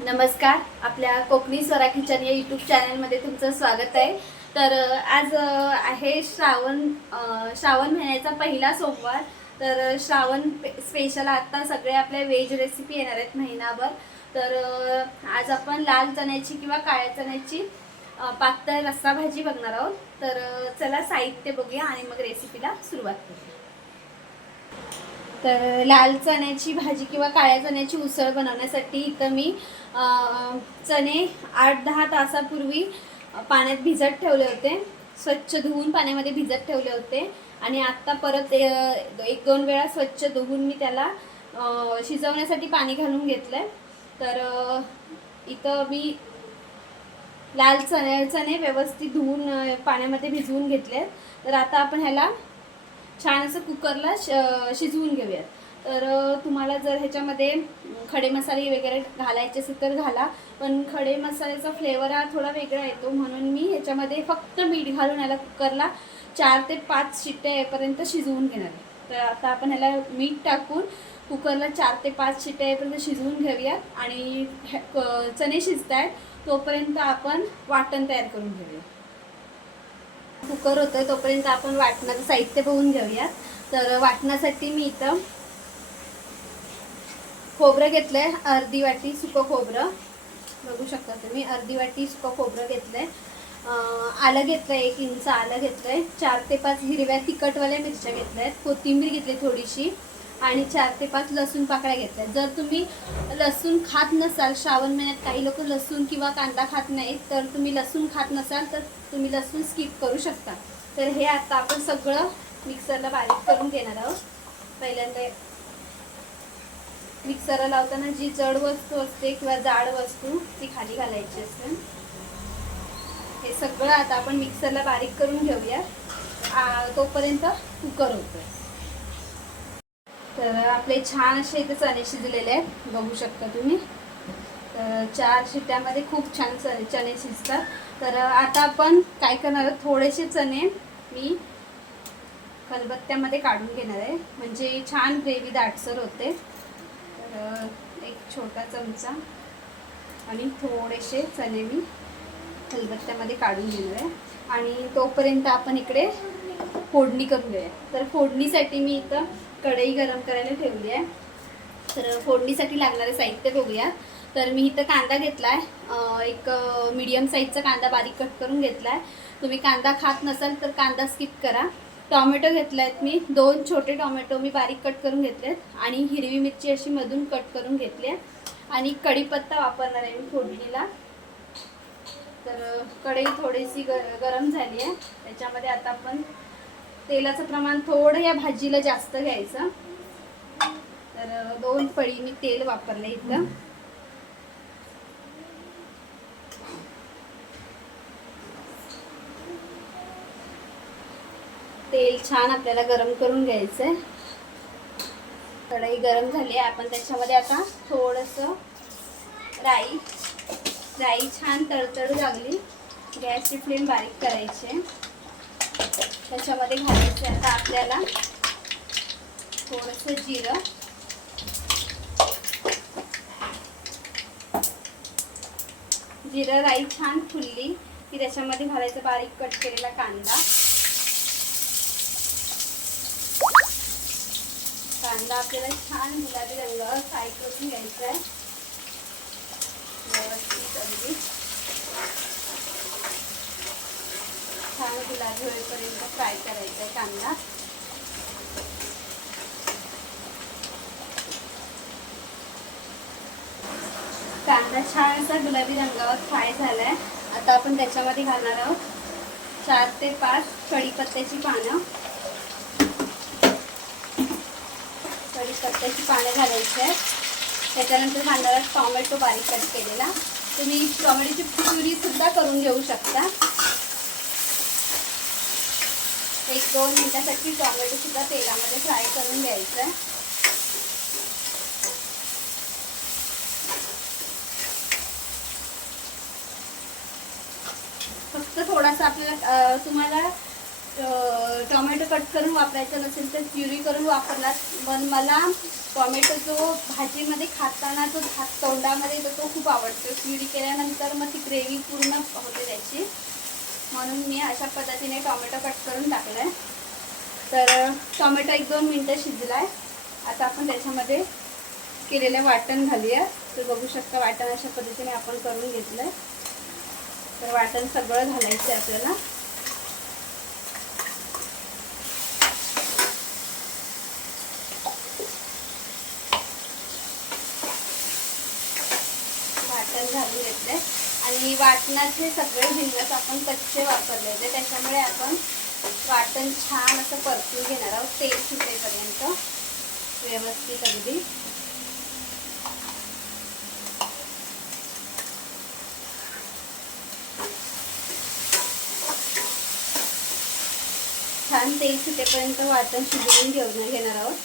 नमस्कार आपल्या कोकणी स्वरा किचन या यूट्यूब चॅनलमध्ये तुमचं स्वागत आहे. तर आज आहे श्रावण श्रावण महिन्याचा पहिला सोमवार. तर श्रावण स्पेशल आत्ता सगळे आपल्या व्हेज रेसिपी येणार आहेत महिनाभर. तर आज आपण लाल चण्याची किंवा काळ्या चण्याची पातळ रस्सा भाजी बघणार आहोत. तर चला साहित्य बघूया आणि मग रेसिपीला सुरुवात करूया. तर लाल चण्याची भाजी किंवा काळ्या चण्याची उसळ बनवण्यासाठी इथं मी चणे आठ दहा तासापूर्वी पाण्यात भिजत ठेवले होते. स्वच्छ धुवून पाण्यामध्ये भिजत ठेवले होते. आणि आत्ता परत एक दोन वेळा स्वच्छ धुवून मी त्याला शिजवण्यासाठी पाणी घालून घेतलं आहे तर इथं मी लाल चणे चणे व्यवस्थित धुवून पाण्यामध्ये भिजवून घेतले तर आता आपण ह्याला छान असं कुकरला श शिजवून घेऊयात. तर तुम्हाला जर ह्याच्यामध्ये खडे मसाले वगैरे घालायचे असेल तर घाला. पण खडे मसाल्याचा फ्लेवर हा थोडा वेगळा येतो. म्हणून मी ह्याच्यामध्ये फक्त मीठ घालून याला कुकरला चार ते पाच शिट्ट्या येईपर्यंत शिजवून घेणार आहे. तर आता आपण ह्याला मीठ टाकून कुकरला चार ते पाच शिट्ट्या येईपर्यंत शिजवून घेऊयात. आणि हे- क- चणे शिजत आहेत तोपर्यंत आपण वाटण तयार करून घेऊया कुकर होतं तोपर्यंत आपण वाटणाचं साहित्य बघून घेऊया तर वाटण्यासाठी मी इथं खोबरं घेतलं आहे अर्धी वाटी सुकं खोबरं. बघू शकता तुम्ही अर्धी वाटी सुकं खोबरं घेतलं आहे आलं घेतलं आहे एक इंच आलं घेतलं आहे चार ते पाच हिरव्या तिखटवाल्या मिरच्या घेतल्या आहेत कोथिंबीर घेतली थोडीशी. आणि चार ते पाच लसूण पाकळ्या घेतल्या. जर तुम्ही लसूण खात नसाल श्रावण महिन्यात काही लोक लसूण किंवा कांदा खात नाहीत तर तुम्ही लसूण खात नसाल तर तुम्ही लसूण स्किप करू शकता. तर हे आता आपण सगळं मिक्सरला बारीक करून घेणार आहोत. पहिल्यांदा मिक्सरला लावताना जी जड वस्तू असते किंवा जाड वस्तू ती खाली घालायची असते. हे सगळं आता आपण मिक्सरला बारीक करून घेऊया. तोपर्यंत कुकर होतोय तर आपले छान असे इथे चणे शिजलेले आहेत बघू शकता तुम्ही. तर चार शिट्ट्यामध्ये खूप छान चणे चणे शिजतात. तर आता आपण काय करणार आहोत? थोडेसे चणे मी खलबत्त्यामध्ये काढून घेणार आहे. म्हणजे छान ग्रेव्ही दाटसर होते. तर एक छोटा चमचा आणि थोडेसे चणे मी खलबत्त्यामध्ये काढून घेणार आहे. आणि तोपर्यंत आपण इकडे फोडणी करून घेऊया तर फोडणीसाठी मी इथं कढई गरम करायला ठेवली आहे. तर फोडणीसाठी लागणारे साहित्य बघूया. तर मी इथं कांदा घेतला आहे एक मीडियम साईजचा कांदा बारीक कट करून घेतला आहे तुम्ही कांदा खात नसाल तर कांदा स्किप करा. टॉमॅटो घेतला आहेत मी. दोन छोटे टॉमॅटो मी बारीक कट करून घेतले आहेत आणि हिरवी मिरची अशी मधून कट करून घेतली आहे. आणि कढीपत्ता वापरणार आहे मी फोडणीला. तर कढई थोडीशी गर गरम झाली आहे. त्याच्यामध्ये आता आपण तेलाचं प्रमाण थोडं या भाजीला जास्त घ्यायचं. तर दोन पळी मी तेल वापरले इथं. तेल छान आपल्याला गरम करून घ्यायचंय. कढई गरम झाली आहे. आपण त्याच्यामध्ये आता थोडंसं राई राई छान तडतडू लागली. गॅसची फ्लेम बारीक करायची आहे. त्याच्यामध्ये घालायचं आता आपल्याला. थोडंसं जिरं. जिरं राई छान फुलली की त्याच्यामध्ये घालायचं बारीक कट केलेला कांदा. कांदा आपल्याला छान गुलाबी रंगावर फ्राय करून घ्यायचा आहे व्यवस्थित अगदी छान गुलाबी होईपर्यंत फ्राय करायचा आहे कांदा. कांदा छान असा गुलाबी रंगावर फ्राय झालाय. आता आपण त्याच्यामध्ये घालणार आहोत चार ते पाच कढीपत्त्याची पानं. कढीपत्त्याची पानं घालायची आहेत. त्याच्यानंतर घालणार आहोत टॉमॅटो बारीक कट केलेला. तुम्ही टोमॅटोची पुरी सुद्धा करून घेऊ शकता. एक दोन मिनिटासाठी टोमॅटो सुद्धा तेलामध्ये फ्राय करून द्यायचं आहे. फक्त थोडासा आपल्याला तुम्हाला टोमॅटो कट करून वापरायचं नसेल तर प्युरी करून वापरला पण मला टोमॅटो जो भाजीमध्ये खाताना जो भात तोंडामध्ये येतो तो खूप आवडतो. प्युरी केल्यानंतर मग ती ग्रेव्ही पूर्ण होते त्याची. म्हणून मी अशा पद्धतीने टोमॅटो कट करून टाकला आहे तर टोमॅटो एक दोन मिनटं शिजला आहे आता आपण त्याच्यामध्ये केलेलं वाटण घालूया. तर बघू शकता वाटण अशा पद्धतीने आपण करून घेतलं आहे तर वाटण सगळं घालायचं आहे आपल्याला. वाटण घालून घेतलंय. आणि वाटणाचे सगळे जिन्नस आपण कच्चे वापरले होते. त्याच्यामुळे आपण वाटण छान असं परतून घेणार आहोत. तेल सुटेपर्यंत व्यवस्थित अगदी. छान तेल सुटेपर्यंत वाटण शिजवून घेऊन घेणार आहोत.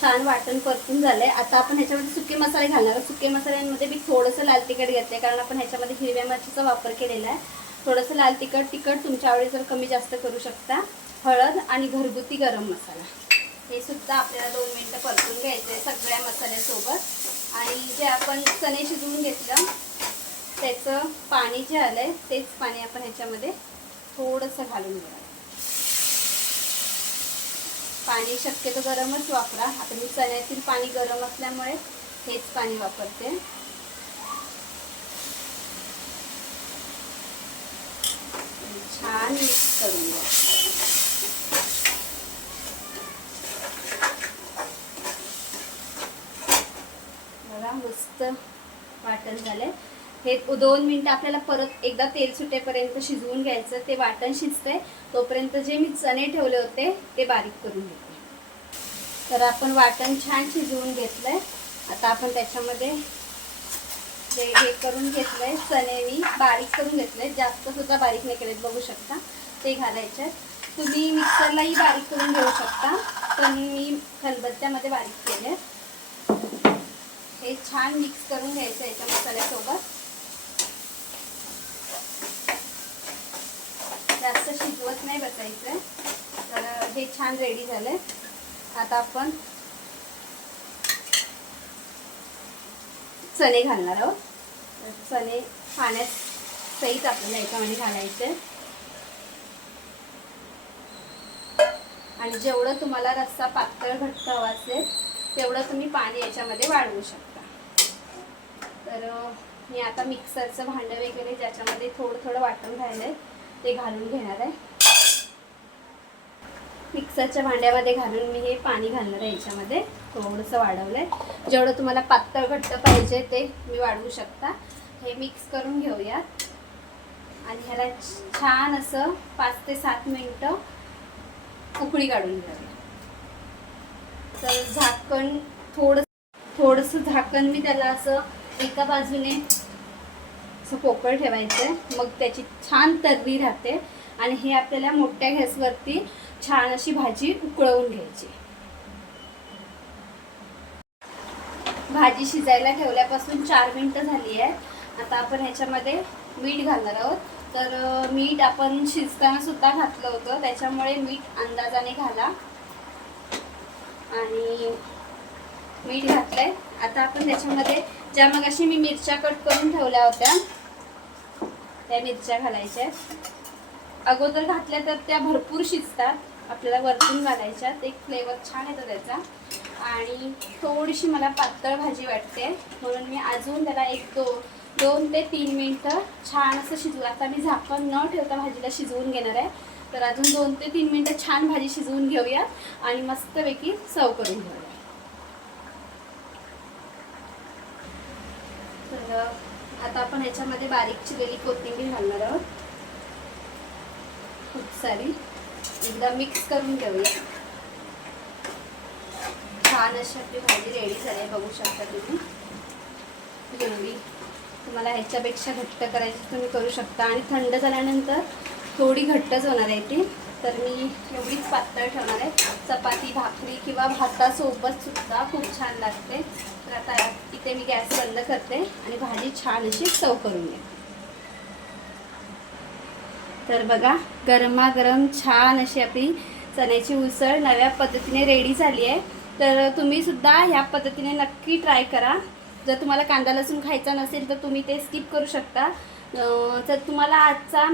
छान वाटण परतून झालं आहे आता आपण ह्याच्यामध्ये सुके मसाले घालणार सुके मसाल्यांमध्ये मी थोडंसं लाल तिखट घेतलंय कारण आपण ह्याच्यामध्ये हिरव्या मिरचीचा वापर केलेला आहे. थोडंसं लाल तिखट तिखट तुमच्या आवडी जर कमी जास्त करू शकता. हळद आणि घरगुती गरम मसाला. हे सुद्धा आपल्याला दोन मिनटं परतून घ्यायचं आहे सगळ्या मसाल्यासोबत. आणि जे आपण चणे शिजवून घेतलं त्याचं पाणी जे आलं आहे तेच पाणी आपण ह्याच्यामध्ये थोडंसं घालून घ्या पाणी शक्यतो गरमच वापरा. आता मी चण्यातील पाणी गरम असल्यामुळे हेच पाणी वापरते. छान मिक्स करून घ्या. बघा मस्त वाटण झालंय. हे दोन मिनटं आपल्याला परत एकदा तेल सुटेपर्यंत शिजवून घ्यायचं ते वाटण शिजतंय. तोपर्यंत जे मी चणे ठेवले होते ते बारीक करून घेते. तर आपण वाटण छान शिजवून घेतलंय. आता आपण त्याच्यामध्ये जे हे करून घेतलंय चणे मी बारीक करून घेतलंय. जास्त सुद्धा बारीक नाही केलेत बघू शकता. ते घालायचे तुम्ही मिक्सरलाही बारीक करून घेऊ शकता पण मी खलबत्त्यामध्ये बारीक केले हे छान मिक्स करून घ्यायचं याच्या मसाल्यासोबत जास्त शिजवत नाही बसायचं. तर हे छान रेडी झालंय. आता आपण चणे घालणार आहोत. चणे पाण्यात सहीच आपल्याला याच्यामध्ये घालायचे. आणि जेवढं तुम्हाला रस्सा पातळ घट्ट हवा असेल तेवढं तुम्ही पाणी याच्यामध्ये वाढवू शकता. तर मी आता मिक्सरचं भांडं वगैरे ज्याच्यामध्ये थोडं थोडं वाटून राहिलं आहे ते घालून घेणार आहे. मिक्सरच्या भांड्यामध्ये घालून मी हे पाणी घालणार आहे याच्यामध्ये. थोडंसं वाढवलं आहे जेवढं तुम्हाला पातळ घट्ट पाहिजे ते मी वाढवू शकता. हे मिक्स करून घेऊयात. आणि ह्याला छान असं पाच ते सात मिनटं उकळी काढून घ्यावी तर झाकण थोडं थोडंसं झाकण मी त्याला असं एका बाजूने असं पोकळ ठेवायचं. मग त्याची छान तर्री राहते. आणि हे आपल्याला मोठ्या गॅसवरती छान अशी भाजी उकळवून घ्यायची. भाजी शिजायला ठेवल्यापासून चार मिनटं झाली आहे. आता आपण ह्याच्यामध्ये मीठ घालणार आहोत. तर मीठ आपण शिजताना सुद्धा घातलं होतं. त्याच्यामुळे मीठ अंदाजाने घाला. आणि मीठ घातलंय. आता आपण त्याच्यामध्ये ज्या मग अशी मी मिरच्या कट करून ठेवल्या होत्या त्या मिरच्या घालायच्या आहेत. अगोदर घातल्या तर त्या भरपूर शिजतात. आपल्याला वरतून घालायच्या एक फ्लेवर छान येतो त्याचा. आणि थोडीशी मला पातळ भाजी वाटते. म्हणून मी अजून त्याला एक दो दोन ते तीन मिनटं छान असं शिजवू. आता मी झाकण न ठेवता भाजीला शिजवून घेणार आहे. तर अजून दोन ते तीन मिनटं छान भाजी शिजवून घेऊया. आणि मस्तपैकी सर्व करून घेऊया तर आता आपण ह्याच्यामध्ये बारीक चिरलेली कोथिंबीर घालणार आहोत. खूप सारी. एकदा मिक्स करून घेऊया. छान अशी आपली भाजी रेडी झाली आहे बघू शकता तुम्ही. लिंबी तुम्हाला ह्याच्यापेक्षा घट्ट करायची तुम्ही करू शकता. आणि थंड झाल्यानंतर थोडी घट्टच होणार आहे ती. तर मी एवढीच पातळ ठेवणार आहे. चपाती भाकरी किंवा भातासोबत सुद्धा खूप छान लागते. तर आता इथे मी गॅस बंद करते आणि भाजी छान अशी चव करून घ्या तर बघा गरमागरम छान अशी आपली चण्याची उसळ नव्या पद्धतीने रेडी झाली आहे. तर तुम्ही सुद्धा ह्या पद्धतीने नक्की ट्राय करा. जर तुम्हाला कांदा लसूण खायचा नसेल तर तुम्ही ते स्किप करू शकता. जर तर तुम्हाला आजचा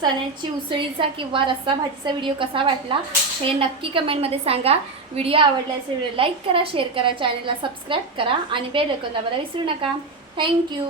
चण्याची उसळीचा किंवा रस्सा भाजीचा व्हिडिओ कसा वाटला हे नक्की कमेंटमध्ये सांगा. व्हिडिओ आवडला असेल व्हिडिओ लाईक करा शेअर करा चॅनलला सबस्क्राईब करा आणि बेल आयकॉन दाबायला विसरू नका. थँक्यू